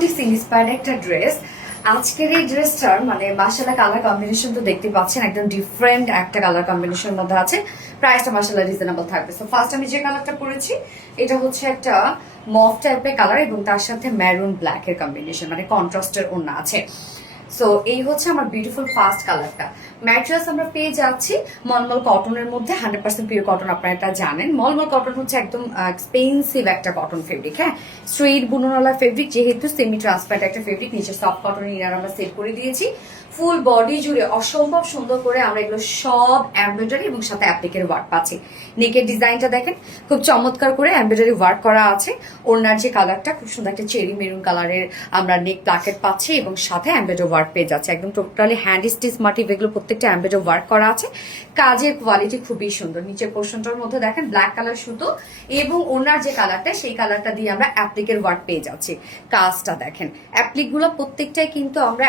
Boutiques inspired একটা dress. আজকের এই ড্রেসটার মানে মাশাআল্লাহ কালার কম্বিনেশন তো দেখতে পাচ্ছেন, একদম ডিফারেন্ট একটা কালার কম্বিনেশনের মধ্যে আছে। প্রাইসটা মাশাআল্লাহ রিজনেবল থাকবে। সো ফার্স্ট আমি যে কালারটা পরেছি এটা হচ্ছে একটা মফ টাইপের কালার এবং তার সাথে ম্যারুন ব্ল্যাক এর কম্বিনেশন, মানে কন্ট্রাস্টের ওড়না আছে। সো এই হচ্ছে আমার বিউটিফুল ফার্স্ট কালারটা। ম্যাট্রেস আমরা পেয়ে যাচ্ছি মলমল কটনের মধ্যে, 100% পিওর কটন। আপনারা এটা জানেন, মলমল কটন হচ্ছে একদম এক্সপেন্সিভ একটা কটন ফেব্রিক। হ্যাঁ, স্ট্রেট বুননওয়ালা ফেব্রিক, যেহেতু সেমি ট্রান্সপারেন্ট একটা ফেব্রিক, নিচে সফট কটনের ইনার আমরা সেট করে দিয়েছি। ফুল বডি জুড়ে অসম্ভব সুন্দর করে আমরা এগুলো সব এমব্রয়ডারি এবং সাথে অ্যাপ্লিকের ওয়ার্ক পাচ্ছি। নেকের ডিজাইনটা দেখেন, খুব চমৎকার করে এমব্রয়ডারি ওয়ার্ক করা আছে। ওড়নার যে কালারটা খুব সুন্দর একটা চেরি মেরুন কালারের আমরা নেক প্লাকেট পাচ্ছি এবং সাথে এমব্রয়ডারি ওয়ার্ক পেয়ে যাচ্ছে। একদম টোটালি হ্যান্ড স্টিচ মোটিভ, এগুলো প্রত্যেকটা এমব্রয়ডারি ওয়ার্ক করা আছে। কাজের কোয়ালিটি খুবই সুন্দর। নিচের পোর্শনটার মধ্যে দেখেন ব্ল্যাক কালার সুতো এবং ওড়নার যে কালারটা সেই কালারটা দিয়ে আমরা অ্যাপ্লিকের ওয়ার্ক পেয়ে যাচ্ছি। কাজটা দেখেন, অ্যাপ্লিক গুলো প্রত্যেকটাই কিন্তু আমরা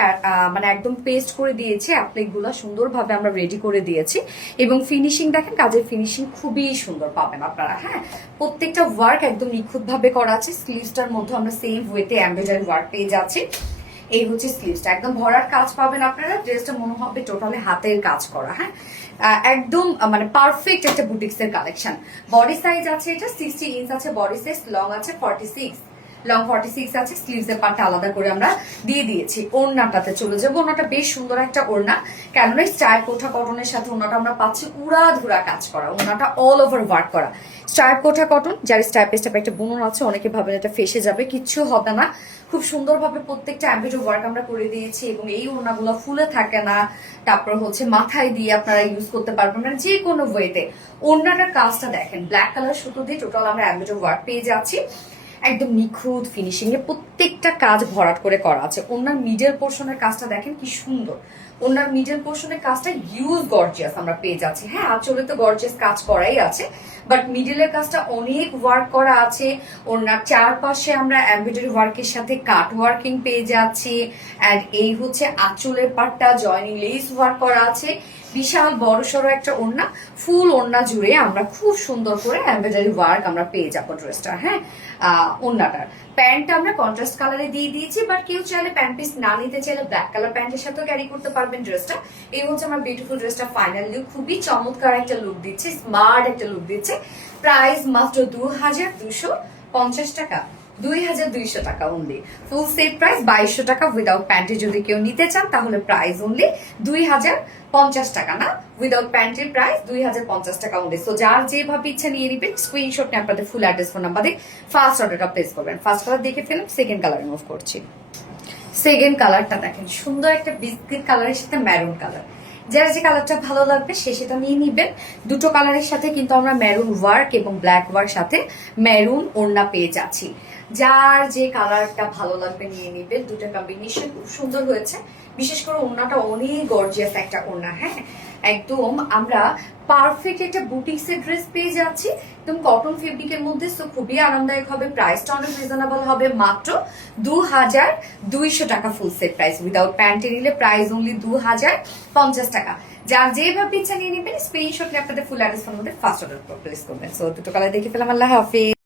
মানে একদম পেস্ট করে দিয়েছি। অ্যাপ্লিক গুলো সুন্দরভাবে আমরা রেডি করে দিয়েছি এবং ফিনিশিং দেখেন, কাজের ফিনিশিং খুবই সুন্দর পাবেন আপনারা। হ্যাঁ, প্রত্যেকটা ওয়ার্ক একদম নিখুঁত ভাবে করা আছে। স্লিভসটার মধ্যে আমরা সেম ওয়েতে এমব্রয়ডারি ওয়ার্ক পেয়ে যাচ্ছি। এই হচ্ছে স্লিভসটা, একদম ভরার কাজ পাবেন আপনারা। ড্রেসটা মনে হবে টোটালি হাতের কাজ করা। হ্যাঁ, একদম মানে পারফেক্ট একটা বুটিক্স এর কালেকশন। বডি সাইজ আছে এটা 60 ইঞ্চ আছে বডি সাইজ, লং আছে 46, লং 46 আছে। স্লিভস এর পার্টটা আলাদা করে আমরা দিয়ে দিয়েছি। ওড়নাটাতে চলে যাবো। ওড়নাটা বেশ সুন্দর একটা ওড়না, কেননা স্টাইল কোঠা কটনের সাথে ওড়নাটা আমরা পাচ্ছি উড়াধুরা কাজ করা। ওড়নাটা অল ওভার ওয়ার্ক করা। স্টাইপ কোঠা কটন, যার স্টাইপ একটা বুনন আছে, অনেকে ভাবেন এটা ফেসে যাবে, কিচ্ছু হবে না। খুব সুন্দরভাবে প্রত্যেকটা এমব্রয়ডারি ওয়ার্ক আমরা করে দিয়েছি এবং এই ওড়নাগুলো ফুলে থাকে না। তারপর হচ্ছে মাথায় দিয়ে আপনারা ইউজ করতে পারবেন, মানে যে কোনো ওয়েতে। ওড়নাটার কাজটা দেখেন, ব্ল্যাক কালার সুতো দিয়ে টোটাল আমরা এমব্রয়ডারি ওয়ার্ক পেয়ে যাচ্ছি। একদম নিখুঁত ফিনিশিং এ প্রত্যেকটা কাজ ভরাট করে করা আছে। ওনার মিডল পোর্শনের কাজটা দেখেন কি সুন্দর। ওনার মিডল পোর্শনের কাজটা হিউজ গর্জিয়াস আমরা পেয়ে যাচ্ছি। হ্যাঁ, আঁচলে তো গর্জিয়াস কাজ করাই আছে, বাট মিডলের কাজটা অনেক ওয়ার্ক করা আছে। ওনার চারপাশে আমরা এমব্রয়ডারি ওয়ার্কের সাথে কাট ওয়ার্কিং পেয়ে যাচ্ছি। অ্যান্ড এই হচ্ছে আঁচলের পাটটা জয়নিং লেস ওয়ার্ক করা আছে। বিশাল বড় সড়ো একটা ওড়না, ফুল ওড়না জুড়ে আমরা খুব সুন্দর করে এমব্রয়ডারি ওয়ার্ক আমরা পেয়ে যাবো ড্রেসটা। হ্যাঁ, ওড়নাটার প্যান্টটা আমরা কন্ট্রাস্ট কালারে দিয়ে দিয়েছি, বাট কেউ চাইলে প্যান্ট পিস না নিতে চাইলে ব্ল্যাক কালার প্যান্টের সাথেও ক্যারি করতে পারবেন ড্রেসটা। এই হচ্ছে আমার বিউটিফুল ড্রেসটা ফাইনাল লুক। খুবই চমৎকার একটা লুক দিচ্ছে, স্মার্ট একটা লুক দিচ্ছে। প্রাইস মাত্র 2250 টাকা, 2200 টাকা অনলি। ফুল সেট প্রাইস 2200 টাকা। উইদাউট প্যান্টে যদি কেউ নিতে চান তাহলে প্রাইস অনলি 2050 টাকা, না উইদাউট প্যান্টের প্রাইস 2050 টাকা অনলি। সো যার যেভাবে ইচ্ছা নিয়ে নিবেন, স্ক্রিনশট নিয়ে আপনাদের ফুল অ্যাড্রেস ফোন নাম্বার দিয়ে ফার্স্ট অর্ডারটা প্লেস করবেন। ফার্স্ট কালার দেখে ফেলেন, সেকেন্ড কালার মুভ করছি। সেকেন্ড কালারটা দেখেন, সুন্দর একটা বিস্কিট কালারের সাথে ম্যারুন কালার। যারা যে কালারটা ভালো লাগবে সে সেটা নিয়ে নিবেন। দুটো কালারের সাথে কিন্তু আমরা ম্যারুন ওয়ার্ক এবং ব্ল্যাক ওয়ার্ক সাথে ম্যারুন ওড়না পেয়ে যাচ্ছি। যার যে কালারটা ভালো লাগবে নিয়ে নিবেন। দুটো কম্বিনেশন খুব সুন্দর হয়েছে। বিশেষ করে ওড়নাটা অনেক গর্জিয়াস একটা ওড়না। হ্যাঁ, একদম আমরা পারফেক্ট একটা বুটিক্স এর ড্রেস পেয়ে যাচ্ছি, একদম কটন ফেব্রিকের মধ্যে। সো খুবই আরামদায়ক হবে, প্রাইসটা অনেক রিজনেবল হবে, মাত্র 2200 টাকা ফুল সেট প্রাইস। উইদাউট প্যান্টে নিলে প্রাইস অনলি 2050 টাকা। যার যেভাবে ইচ্ছা নিয়ে নেবেন, স্ক্রিনশট নিয়ে আপনাদের ফুল অ্যাড্রেস ফোন মধ্যে ফার্স্ট অর্ডার প্লেস করবেন। সো দুটো কালার দেখে ফেলাম। আল্লাহ হাফিজ।